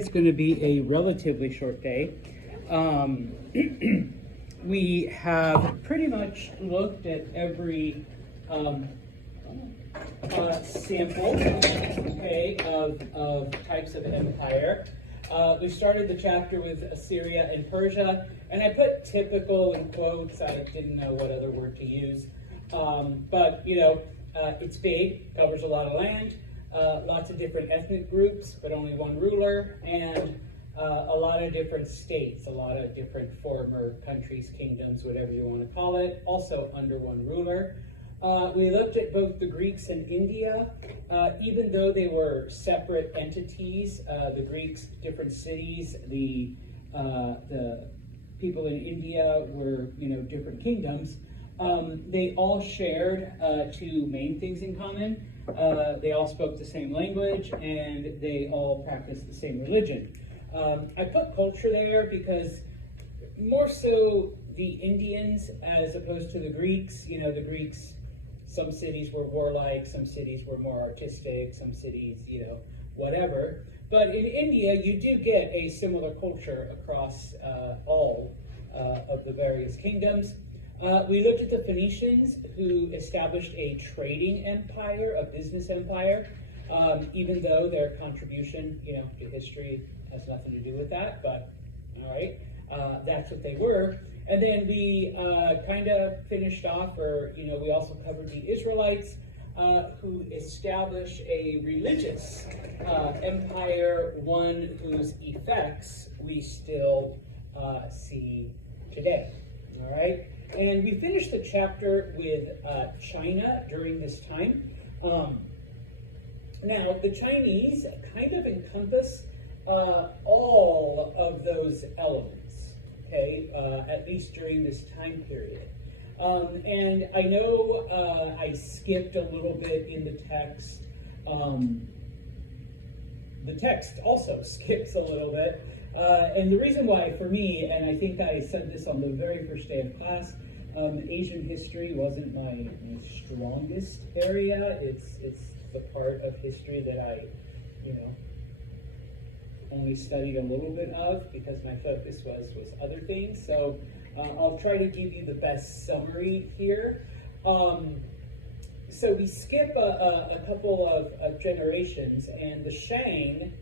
It's going to be a relatively short day. We have pretty much looked at every sample, okay, of types of empire. We started the chapter with Assyria and Persia, and I put typical in quotes. I didn't know what other word to use. But, you know, it's big, covers a lot of land, lots of different ethnic groups, but only one ruler, and a lot of different states, a lot of different former countries, kingdoms, whatever you want to call it, also under one ruler. We looked at both the Greeks and India. Even though they were separate entities, the Greeks, different cities, the people in India were, you know, different kingdoms. They all shared two main things in common. They all spoke the same language, and they all practiced the same religion. I put culture there because more so the Indians as opposed to the Greeks. You know, the Greeks, some cities were warlike, some cities were more artistic, some cities, you know, whatever. But in India, you do get a similar culture across all of the various kingdoms. We looked at the Phoenicians, who established a trading empire, a business empire, even though their contribution, you know, to history has nothing to do with that, but all right, that's what they were. And then we kind of finished off, or, you know, we also covered the Israelites, who established a religious empire, one whose effects we still see today, all right? And we finished the chapter with China during this time. Now, the Chinese kind of encompass all of those elements, okay, at least during this time period. And I know I skipped a little bit in the text. The text also skips a little bit. And the reason why, for me, and I think I said this on the very first day of class, Asian history wasn't my strongest area. It's the part of history that I, you know, only studied a little bit of because my focus was other things. So I'll try to give you the best summary here. So we skip a couple of generations, and the Shang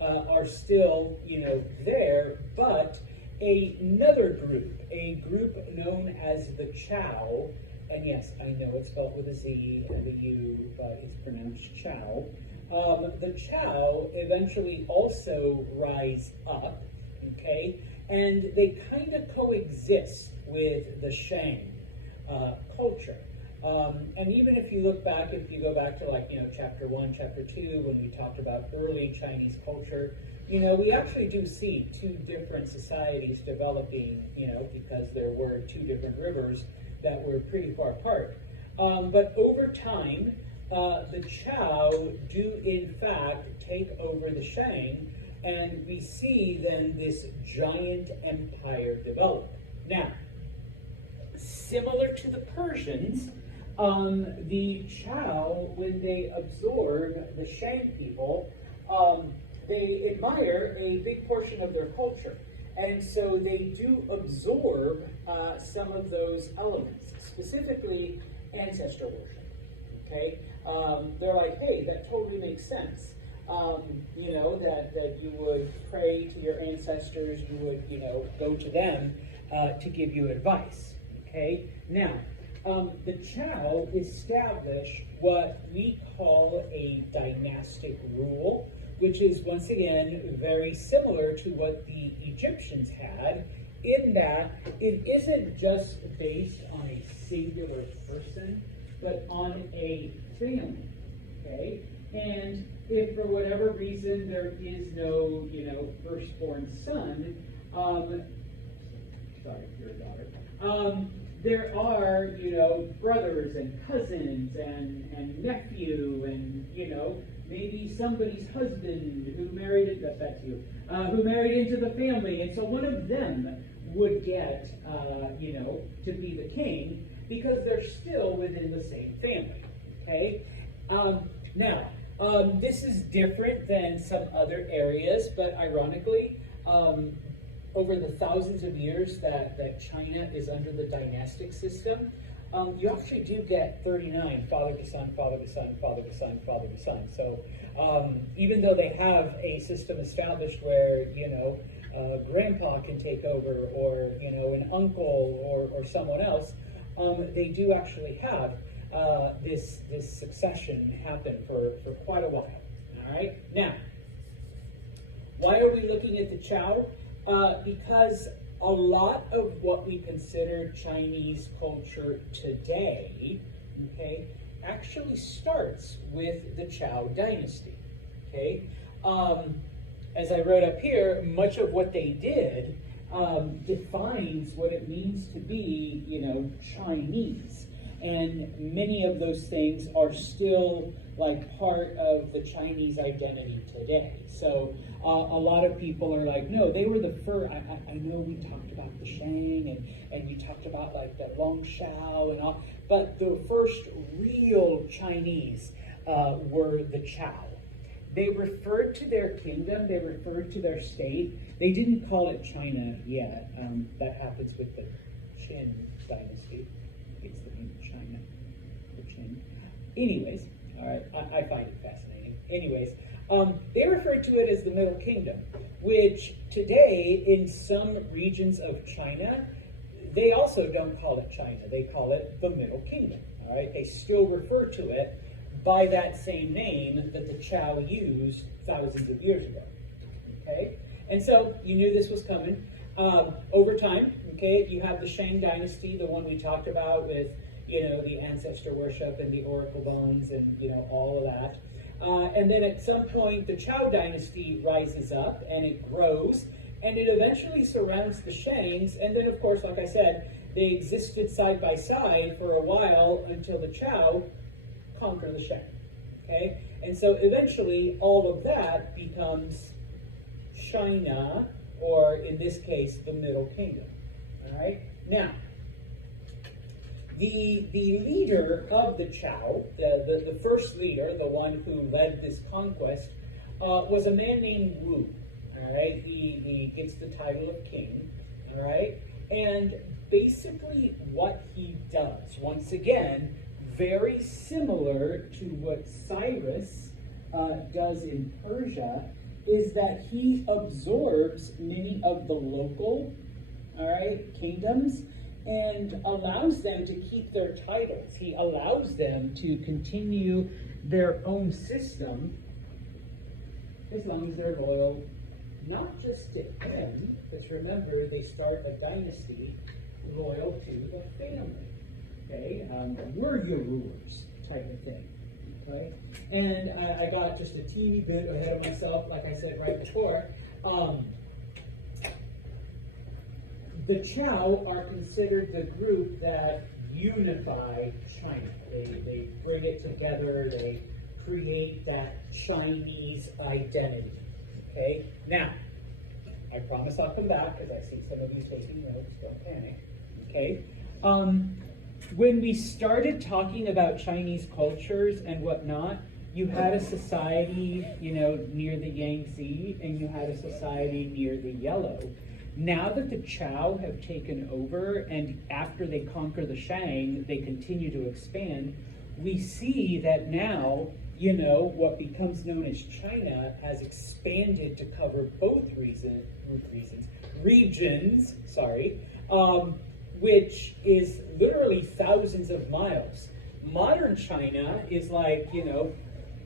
are still, you know, there, but another group, a group known as the Chao, and yes, I know it's spelled with a Z and a U, but it's pronounced Chao. The Chao eventually also rise up, okay, and they kind of coexist with the Shang culture. And even if you look back, if you go back to, like, you know, chapter 1, chapter 2, when we talked about early Chinese culture, you know, we actually do see two different societies developing, you know, because there were two different rivers that were pretty far apart. But over time, the Chao do in fact take over the Shang, and we see then this giant empire develop. Now, similar to the Persians, the Chao, when they absorb the Shang people, they admire a big portion of their culture. And so they do absorb some of those elements, specifically ancestor worship, okay? They're like, hey, that totally makes sense. You know, that you would pray to your ancestors, you would, you know, go to them to give you advice, okay? Now, the Chao establish what we call a dynastic rule, which is, once again, very similar to what the Egyptians had, in that it isn't just based on a singular person, but on a family, okay? And if for whatever reason there is no, you know, firstborn son, sorry, your daughter, there are, you know, brothers and cousins and nephew and, you know, maybe somebody's husband who married, that's you, who married into the family. And so one of them would get, you know, to be the king because they're still within the same family, okay? Now, This is different than some other areas, but ironically, over the thousands of years that China is under the dynastic system, you actually do get 39, father to son, father to son, father to son, father to son. So even though they have a system established where, grandpa can take over, or, an uncle or someone else, they do actually have this succession happen for quite a while. All right? Now, why are we looking at the Chow? Because a lot of what we consider Chinese culture today, okay, actually starts with the Chow dynasty, okay? As I wrote up here, much of what they did defines what it means to be, Chinese. And many of those things are still like part of the Chinese identity today. So a lot of people are like, no, they were the first. I know we talked about the Shang and you talked about like the Long Shao and all, but the first real Chinese were the Chow. They referred to their kingdom, they referred to their state. They didn't call it China yet. That happens with the Qin dynasty. It's the name of China, the Qin. Anyways, all right, I find it fascinating. Anyways, they referred to it as the Middle Kingdom, which today in some regions of China, they also don't call it China. They call it the Middle Kingdom, all right? They still refer to it by that same name that the Chow used thousands of years ago, okay? And so you knew this was coming. Over time, okay, you have the Shang dynasty, the one we talked about with, the ancestor worship and the oracle bones and, all of that. And then at some point, the Chow dynasty rises up and it grows, and it eventually surrounds the Shangs. And then, of course, like I said, they existed side by side for a while until the Chow conquer the Shang, okay? And so eventually all of that becomes China, or in this case, the Middle Kingdom, all right? Now, the leader of the Chow, the first leader, the one who led this conquest, was a man named Wu, all right? He gets the title of king, all right? And basically what he does, once again, very similar to what Cyrus does in Persia, is that he absorbs many of the local, all right, kingdoms and allows them to keep their titles. He allows them to continue their own system as long as they're loyal, not just to him, because remember, they start a dynasty loyal to the family. Okay, we're your rulers, type of thing. Okay, and I got just a teeny bit ahead of myself, like I said right before. The Chow are considered the group that unify China. They bring it together. They create that Chinese identity. Okay, now I promise I'll come back because I see some of you taking notes. Don't panic. Okay. When we started talking about Chinese cultures and whatnot, you had a society, near the Yangtze, and you had a society near the Yellow. Now that the Chow have taken over, and after they conquer the Shang, they continue to expand, we see that now, what becomes known as China has expanded to cover both regions, which is literally thousands of miles. Modern China is like,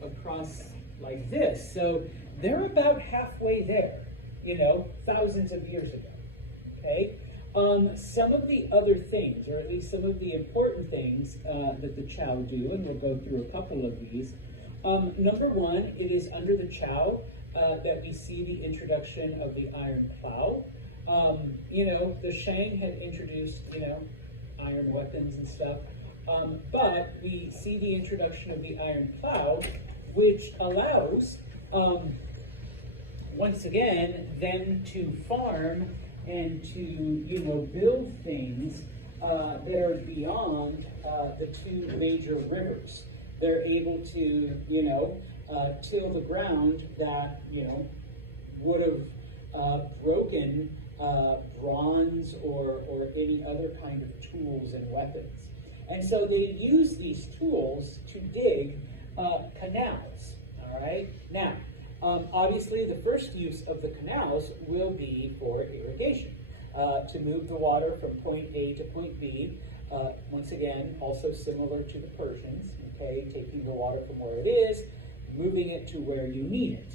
across like this. So they're about halfway there, thousands of years ago, okay? Some of the other things, or at least some of the important things that the Chow do, and we'll go through a couple of these. Number one, it is under the Chow that we see the introduction of the iron plow. The Shang had introduced, iron weapons and stuff, but we see the introduction of the iron plow, which allows, once again, them to farm and to, build things that are beyond the two major rivers. They're able to, till the ground that, would have broken bronze or any other kind of tools and weapons. And so they use these tools to dig canals, all right? Now, obviously the first use of the canals will be for irrigation, to move the water from point A to point B. Once again, also similar to the Persians, okay? Taking the water from where it is, moving it to where you need it.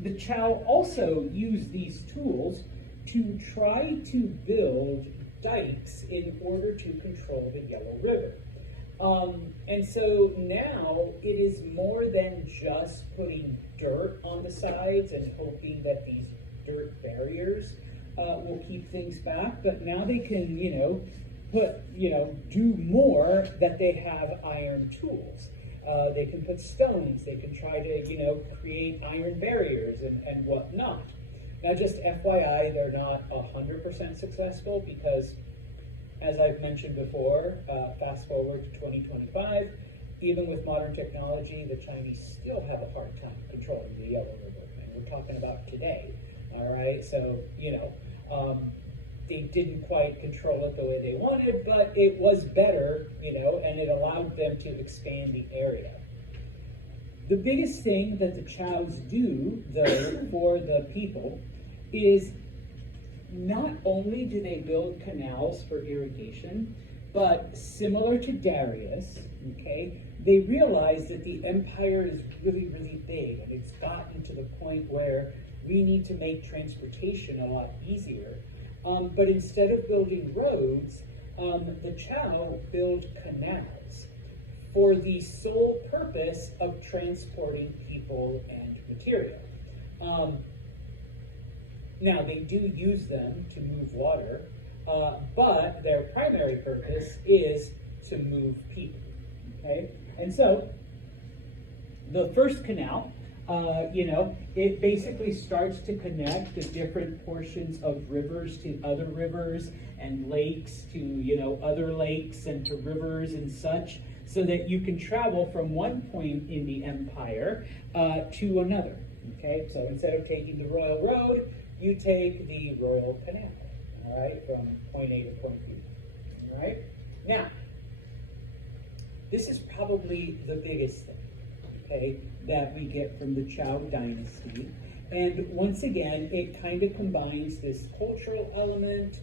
The Chao also use these tools to try to build dikes in order to control the Yellow River. And so now it is more than just putting dirt on the sides and hoping that these dirt barriers will keep things back, but now they can, do more, that they have iron tools. They can put stones, they can try to, create iron barriers and whatnot. Now, just FYI, they're not 100% successful because, as I've mentioned before, fast forward to 2025, even with modern technology, the Chinese still have a hard time controlling the Yellow River, and we're talking about today, all right? So, they didn't quite control it the way they wanted, but it was better, and it allowed them to expand the area. The biggest thing that the Chaos do, though, for the people is not only do they build canals for irrigation, but similar to Darius, okay, they realize that the empire is really, really big, and it's gotten to the point where we need to make transportation a lot easier. But instead of building roads, the Chao build canals for the sole purpose of transporting people and material. Now, they do use them to move water, but their primary purpose is to move people, okay? And so, the first canal, it basically starts to connect the different portions of rivers to other rivers and lakes to, other lakes and to rivers and such, so that you can travel from one point in the empire to another, okay? So instead of taking the Royal Road, you take the Royal Canal, all right, from point A to point B, all right? Now, this is probably the biggest thing, okay, that we get from the Chao dynasty. And once again, it kind of combines this cultural element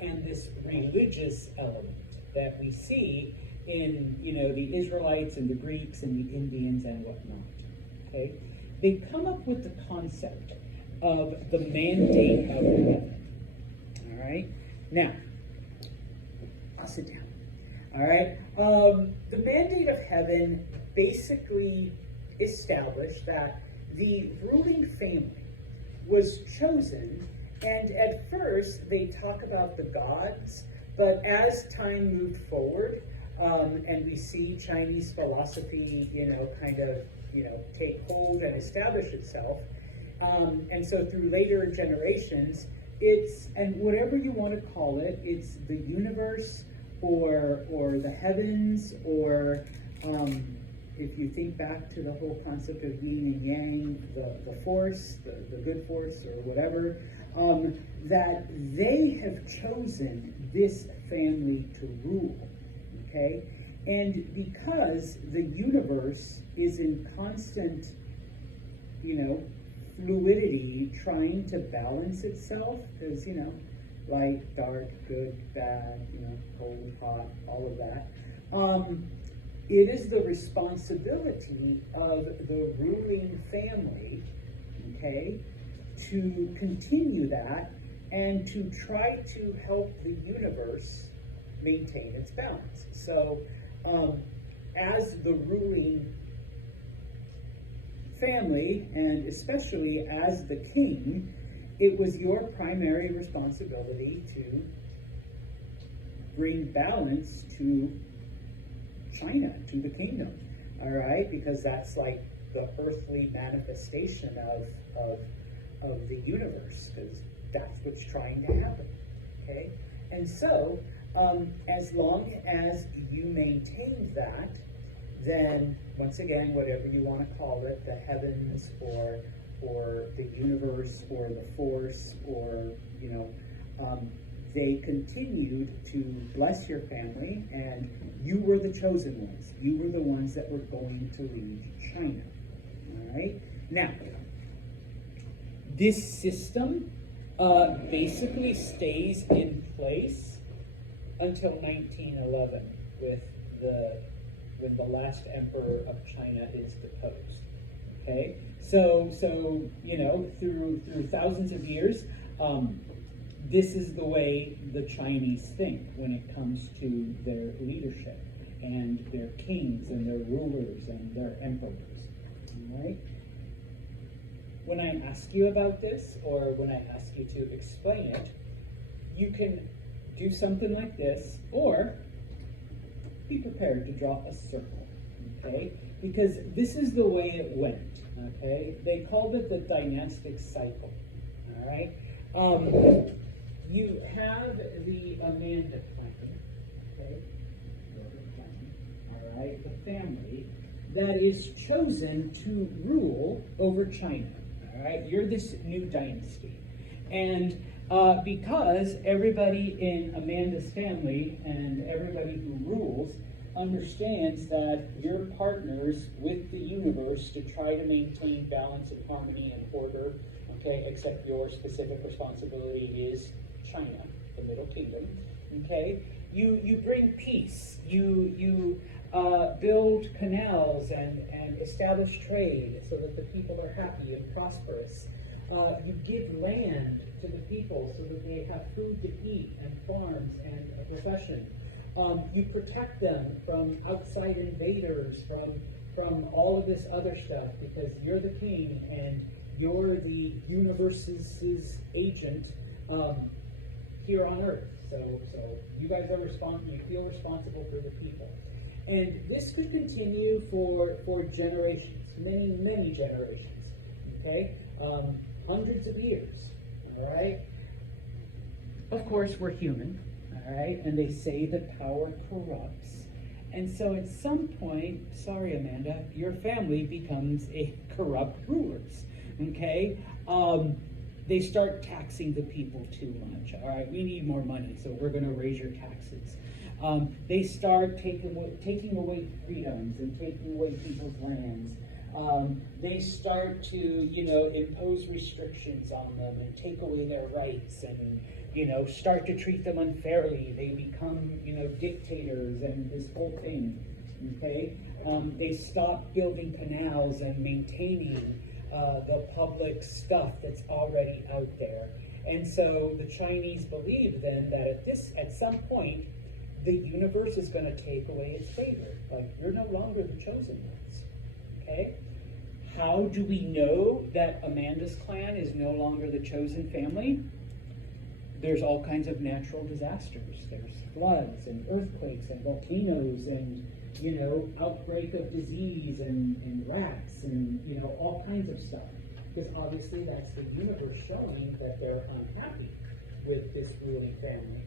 and this religious element that we see in, the Israelites and the Greeks and the Indians and whatnot, okay? They come up with the concept of the mandate of heaven, all right? Now, I'll sit down, all right? The mandate of heaven basically established that the ruling family was chosen, and at first they talk about the gods, but as time moved forward, and we see Chinese philosophy, take hold and establish itself, and so through later generations, and whatever you want to call it, it's the universe or the heavens, or if you think back to the whole concept of yin and yang, the force, the good force, or whatever, that they have chosen this family to rule, okay? And because the universe is in constant, fluidity, trying to balance itself, because, light, dark, good, bad, cold, hot, all of that, it is the responsibility of the ruling family, okay, to continue that and to try to help the universe maintain its balance. So, as the ruling family, and especially as the king, it was your primary responsibility to bring balance to China, to the kingdom, all right? Because that's like the earthly manifestation of the universe, because that's what's trying to happen, okay? And so, as long as you maintained that, then once again, whatever you want to call it, the heavens or the universe or the force or, they continued to bless your family, and you were the chosen ones. You were the ones that were going to lead China. All right? Now, this system basically stays in place until 1911 when the last emperor of China is deposed. Okay? So through thousands of years, this is the way the Chinese think when it comes to their leadership and their kings and their rulers and their emperors. All right? When I ask you about this, or when I ask you to explain it, you can do something like this, or be prepared to draw a circle, okay? Because this is the way it went, okay? They called it the dynastic cycle, all right? You have the Amanda clan, okay? All right, the family that is chosen to rule over China, all right? You're this new dynasty. And because everybody in Amanda's family and everybody who rules understands that you're partners with the universe to try to maintain balance and harmony and order, okay, except your specific responsibility is China, the Middle Kingdom, okay? You bring peace, you build canals and establish trade so that the people are happy and prosperous. You give land to the people so that they have food to eat and farms and a profession. You protect them from outside invaders, from all of this other stuff, because you're the king and you're the universe's agent here on Earth. So you guys are responsible. You feel responsible for the people, and this could continue for generations, many generations. Okay, hundreds of years. All right. Of course, we're human. All right, and they say that power corrupts, and so at some point, sorry, Amanda, your family becomes a corrupt rulers. Okay. They start taxing the people too much. All right, we need more money, so we're going to raise your taxes. They start taking away freedoms and taking away people's lands. They start to, impose restrictions on them and take away their rights and, start to treat them unfairly. They become, dictators and this whole thing. Okay, they stop building canals and maintaining the public stuff that's already out there. And so the Chinese believe then that at some point, the universe is going to take away its favor. Like, you're no longer the chosen ones. Okay? How do we know that Amanda's clan is no longer the chosen family? There's all kinds of natural disasters. There's floods and earthquakes and volcanoes and outbreak of disease and rats and, all kinds of stuff. Because obviously that's the universe showing that they're unhappy with this ruling family.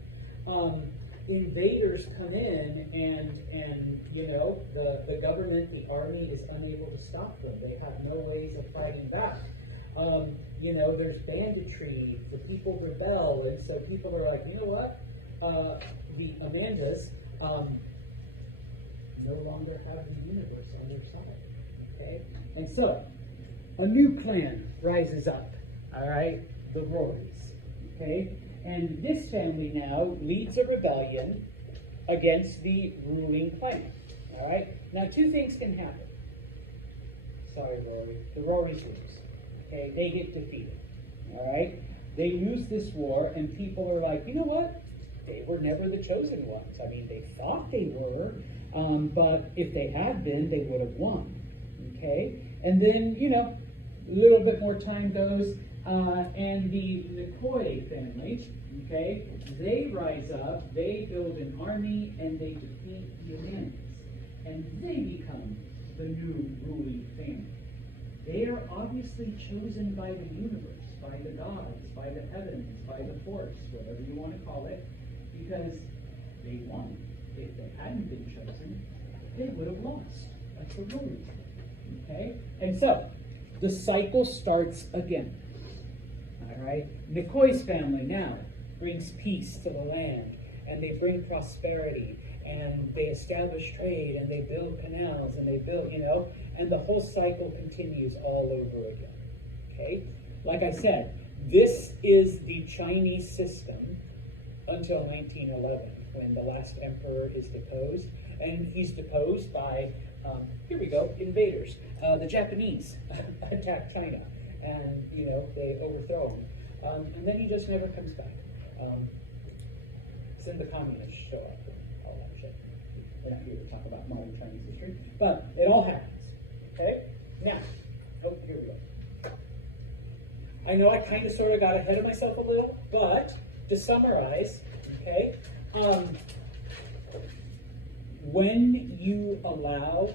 Invaders come in and the government, the army is unable to stop them. They have no ways of fighting back. There's banditry, the people rebel, and so people are like, you know what? The Amandas no longer have the universe on their side. Okay? And so, a new clan rises up, all right? The Rorys. Okay? And this family now leads a rebellion against the ruling clan. All right? Now, two things can happen. Sorry, Rory. The Rorys lose. Okay? They get defeated. All right? They lose this war, and people are like, you know what? They were never the chosen ones. I mean, they thought they were, but if they had been, they would have won. Okay? And then, a little bit more time goes, and the Nikoi family, okay, they rise up, they build an army, and they defeat the Amandas. And they become the new ruling family. They are obviously chosen by the universe, by the gods, by the heavens, by the force, whatever you want to call it, because they won. If they hadn't been chosen, they would have lost. That's a worry. Okay? And so, the cycle starts again. All right? Nicoy's family now brings peace to the land, and they bring prosperity, and they establish trade, and they build canals, and they build, and the whole cycle continues all over again. Okay? Like I said, this is the Chinese system until 1911, when the last emperor is deposed, and he's deposed by, invaders. The Japanese attack China, and, they overthrow him. And then he just never comes back. Then the communists show up and all that shit. We're not here to talk about modern Chinese history, but it all happens. Okay? Now, here we go. I know I kind of sort of got ahead of myself a little, but to summarize, okay, when you allow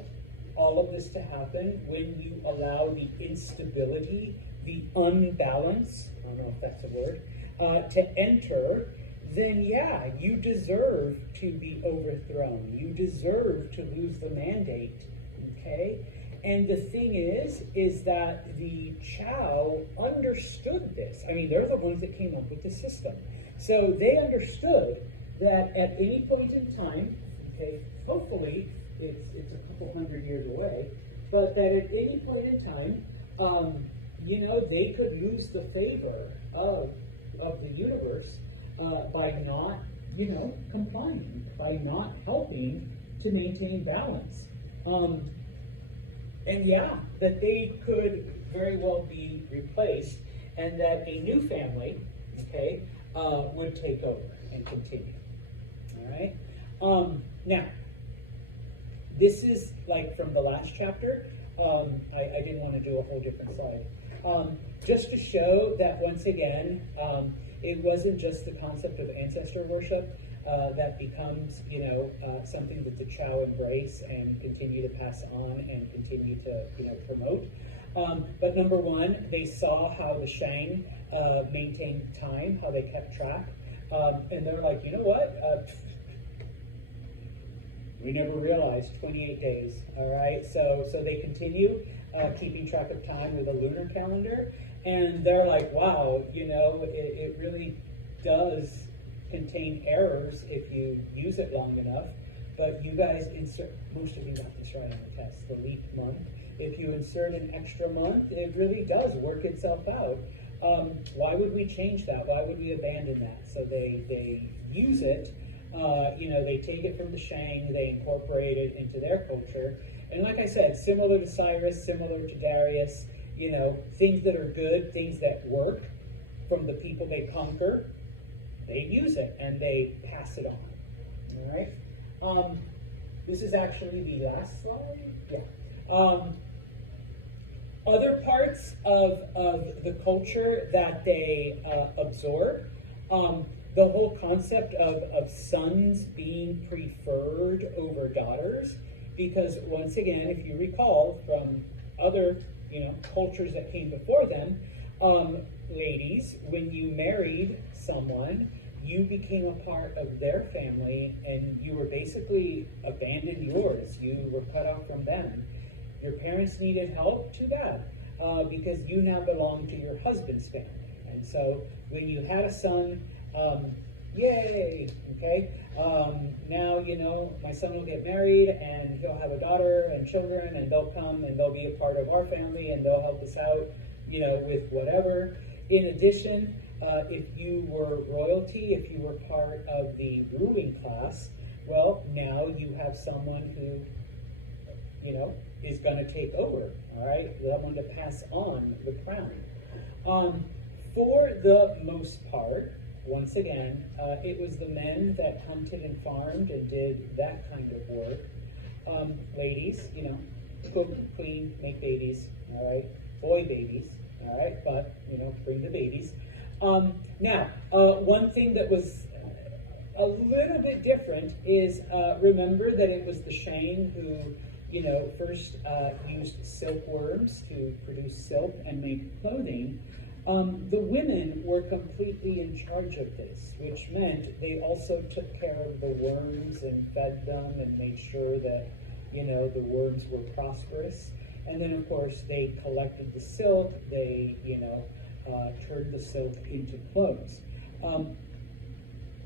all of this to happen, when you allow the instability, the unbalance, I don't know if that's a word, to enter, then yeah, you deserve to be overthrown. You deserve to lose the mandate, okay? And the thing is that the Chow understood this. I mean, they're the ones that came up with the system. So they understood that at any point in time, okay, hopefully it's a couple hundred years away, but that at any point in time, they could lose the favor of the universe by not, complying, by not helping to maintain balance. And yeah, that they could very well be replaced, and that a new family, okay, would take over and continue. All right? Now, this is like from the last chapter. I didn't want to do a whole different slide. Just to show that once again, it wasn't just the concept of ancestor worship that becomes, something that the Chow embrace and continue to pass on and continue to, promote. But number one, they saw how the Shang maintained time, how they kept track, and they're like, you know what? We never realized 28 days. All right, so they continue keeping track of time with a lunar calendar, and they're like, wow, it really does contain errors if you use it long enough. But you guys insert, most of you got this right on the test, the leap month. If you insert an extra month, it really does work itself out. Why would we change that? Why would we abandon that? So they use it. They take it from the Shang, they incorporate it into their culture. And like I said, similar to Cyrus, similar to Darius, things that are good, things that work from the people they conquer, they use it and they pass it on. All right? This is actually the last slide. Yeah. Other parts of the culture that they absorb, the whole concept of sons being preferred over daughters, because once again, if you recall from other cultures that came before them, ladies, when you married someone, you became a part of their family, and you were basically abandoned yours. You were cut off from them. Your parents needed help, too bad, because you now belong to your husband's family. And so when you had a son, yay, okay? Now, my son will get married, and he'll have a daughter and children, and they'll come and they'll be a part of our family, and they'll help us out, with whatever. In addition, if you were royalty, if you were part of the ruling class, well, now you have someone who, is going to take over, all right? Someone to pass on the crown. For the most part, once again, it was the men that hunted and farmed and did that kind of work. Ladies, cook, clean, make babies, all right? Boy babies, all right? But, bring the babies. Now, one thing that was a little bit different is, remember that it was the Shang who, first used silkworms to produce silk and make clothing. The women were completely in charge of this, which meant they also took care of the worms and fed them and made sure that, the worms were prosperous. And then, of course, they collected the silk. They, turned the silk into clothes.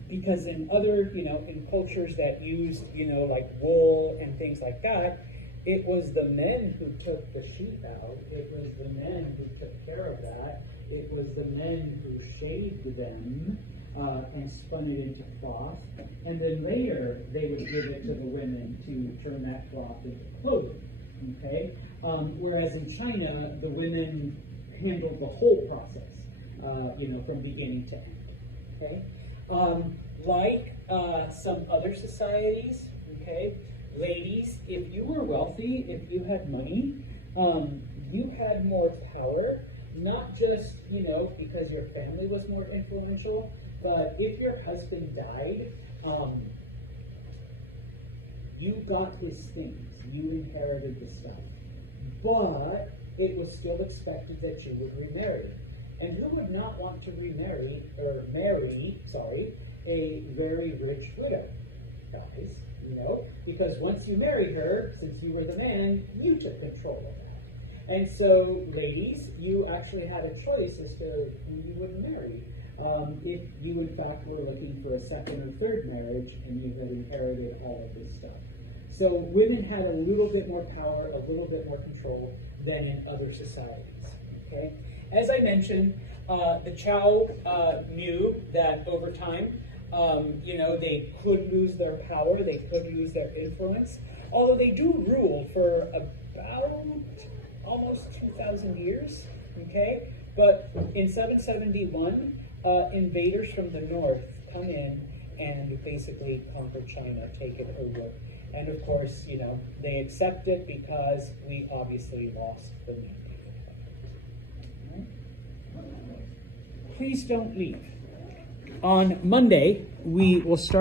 Because in other, in cultures that used, like wool and things like that, it was the men who took the sheep out. It was the men who took care of that. It was the men who shaved them and spun it into cloth. And then later, they would give it to the women to turn that cloth into clothing. Okay? Whereas in China, the women handled the whole process, from beginning to end. Okay? Like some other societies, okay, ladies, if you were wealthy, if you had money, you had more power, not just, because your family was more influential, but if your husband died, you got his things, you inherited the stuff. But it was still expected that you would remarry. And who would not want to marry a very rich widow, guys? Because once you married her, since you were the man, you took control of that. And so, ladies, you actually had a choice as to who you would marry. If you, in fact, were looking for a second or third marriage and you had inherited all of this stuff. So women had a little bit more power, a little bit more control than in other societies. Okay? As I mentioned, the Chow knew that over time, they could lose their power, they could lose their influence, although they do rule for about almost 2,000 years, okay? But in 771, invaders from the north come in and basically conquer China, take it over. And of course, they accept it because we obviously lost the mandate. Please don't leave. On Monday, we will start